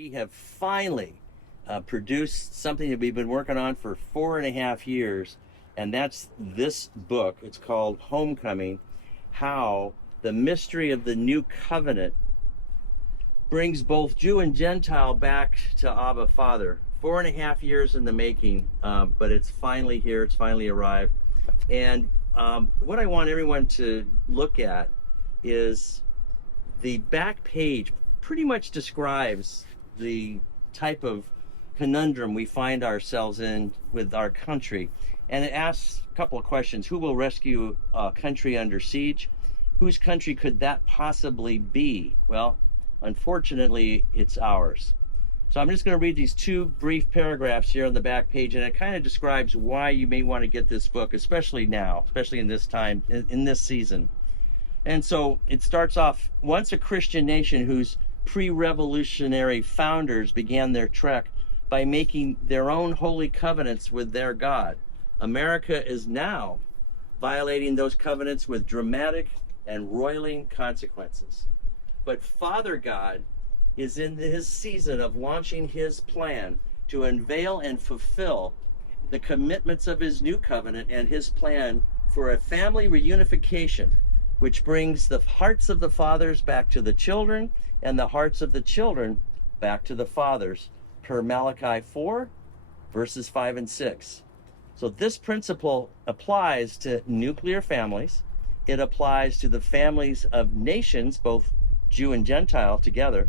we have finally produced something that we've been working on for 4.5 years, and that's this book. It's called Homecoming: How the Mystery of the New Covenant brings both Jew and Gentile back to Abba Father. 4.5 years in the making, but it's finally here. It's finally arrived. And what I want everyone to look at is the back page pretty much describes the type of conundrum we find ourselves in with our country. And it asks a couple of questions. Who will rescue a country under siege? Whose country could that possibly be? Well, unfortunately, it's ours. So I'm just going to read these two brief paragraphs here on the back page, and it kind of describes why you may want to get this book, especially now, especially in this time, in this season. And so it starts off: once a Christian nation whose pre-revolutionary founders began their trek by making their own holy covenants with their God, America is now violating those covenants with dramatic and roiling consequences. But Father God is in his season of launching his plan to unveil and fulfill the commitments of his new covenant and his plan for a family reunification, which brings the hearts of the fathers back to the children and the hearts of the children back to the fathers, per Malachi 4, verses 5 and 6. So this principle applies to nuclear families. It applies to the families of nations, both Jew and Gentile together.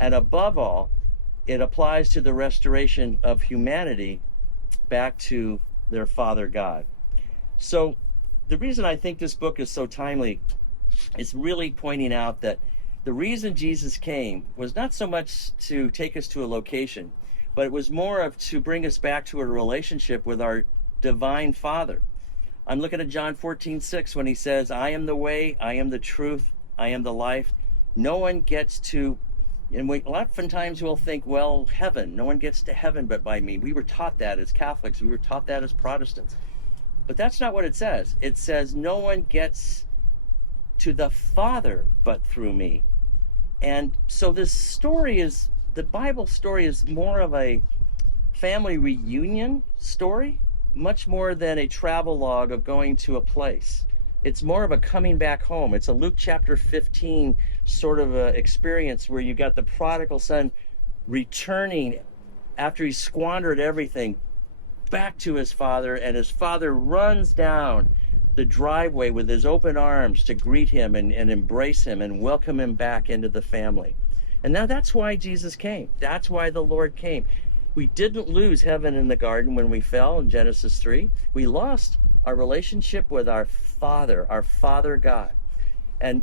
And above all, it applies to the restoration of humanity back to their Father God. So the reason I think this book is so timely is really pointing out that the reason Jesus came was not so much to take us to a location, but it was more of to bring us back to a relationship with our divine Father. I'm looking at John 14:6 when he says, I am the way, I am the truth, I am the life. No one gets to, and oftentimes we'll think, well, heaven, no one gets to heaven but by me. We were taught that as Catholics. We were taught that as Protestants. But that's not what it says. It says no one gets to the Father but through me. And so this story is, the Bible story is more of a family reunion story, much more than a travel log of going to a place. It's more of a coming back home. It's a Luke chapter 15 sort of a experience where you got the prodigal son returning after he squandered everything back to his father, and his father runs down the driveway with his open arms to greet him and embrace him and welcome him back into the family. And now that's why Jesus came. That's why the Lord came. We didn't lose heaven in the garden when we fell in Genesis 3. We lost our relationship with our Father God. And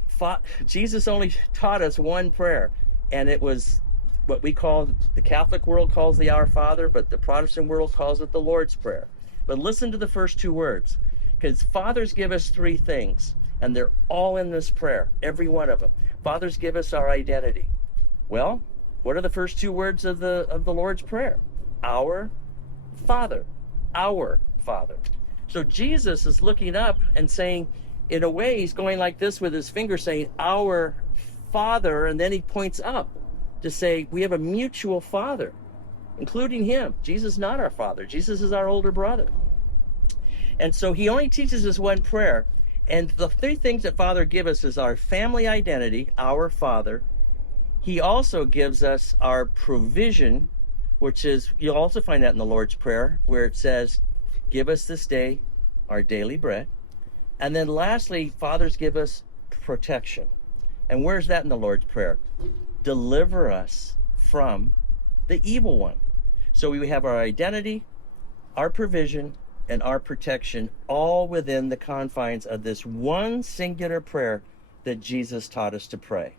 Jesus only taught us one prayer, and it was what we call, the Catholic world calls the Our Father, but the Protestant world calls it the Lord's Prayer. But listen to the first two words, because fathers give us three things, and they're all in this prayer, every one of them. Fathers give us our identity. Well, what are the first two words of the Lord's Prayer? Our Father. Our Father. So Jesus is looking up and saying, in a way, he's going like this with his finger, saying, our Father, and then he points up to say, we have a mutual Father, including him. Jesus is not our Father. Jesus is our older brother. And so he only teaches us one prayer. And the three things that Father gives us is our family identity, our Father. He also gives us our provision, which is, you'll also find that in the Lord's Prayer, where it says, give us this day our daily bread. And then lastly, fathers give us protection. And where's that in the Lord's Prayer? Deliver us from the evil one. So we have our identity, our provision, and our protection, all within the confines of this one singular prayer that Jesus taught us to pray.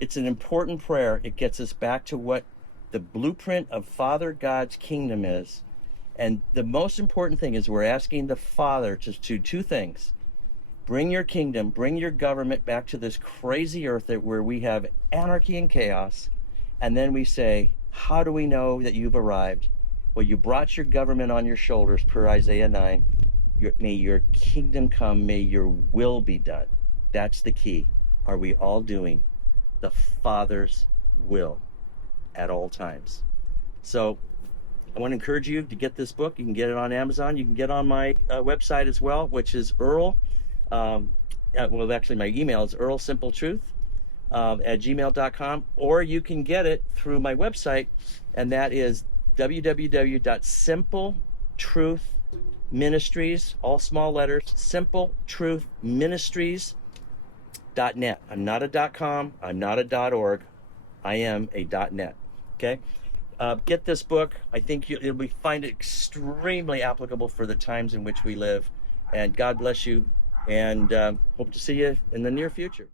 It's an important prayer. It gets us back to what the blueprint of Father God's kingdom is. And the most important thing is we're asking the Father to do two things. Bring your kingdom, bring your government back to this crazy earth where we have anarchy and chaos. And then we say, how do we know that you've arrived? Well, you brought your government on your shoulders, per Isaiah 9. May your kingdom come, may your will be done. That's the key. Are we all doing the Father's will? at all times. So I want to encourage you to get this book. You can get it on Amazon. You can get it on my website as well, which is Earl. Well, actually, my email is earlsimpletruth at gmail.com, or you can get it through my website, and that is www.simpletruthministries, all small letters, simpletruthministries.net. I'm not a .com. I'm not a .org. I am a .net. Okay. Get this book. I think you'll find it extremely applicable for the times in which we live. And God bless you. And hope to see you in the near future.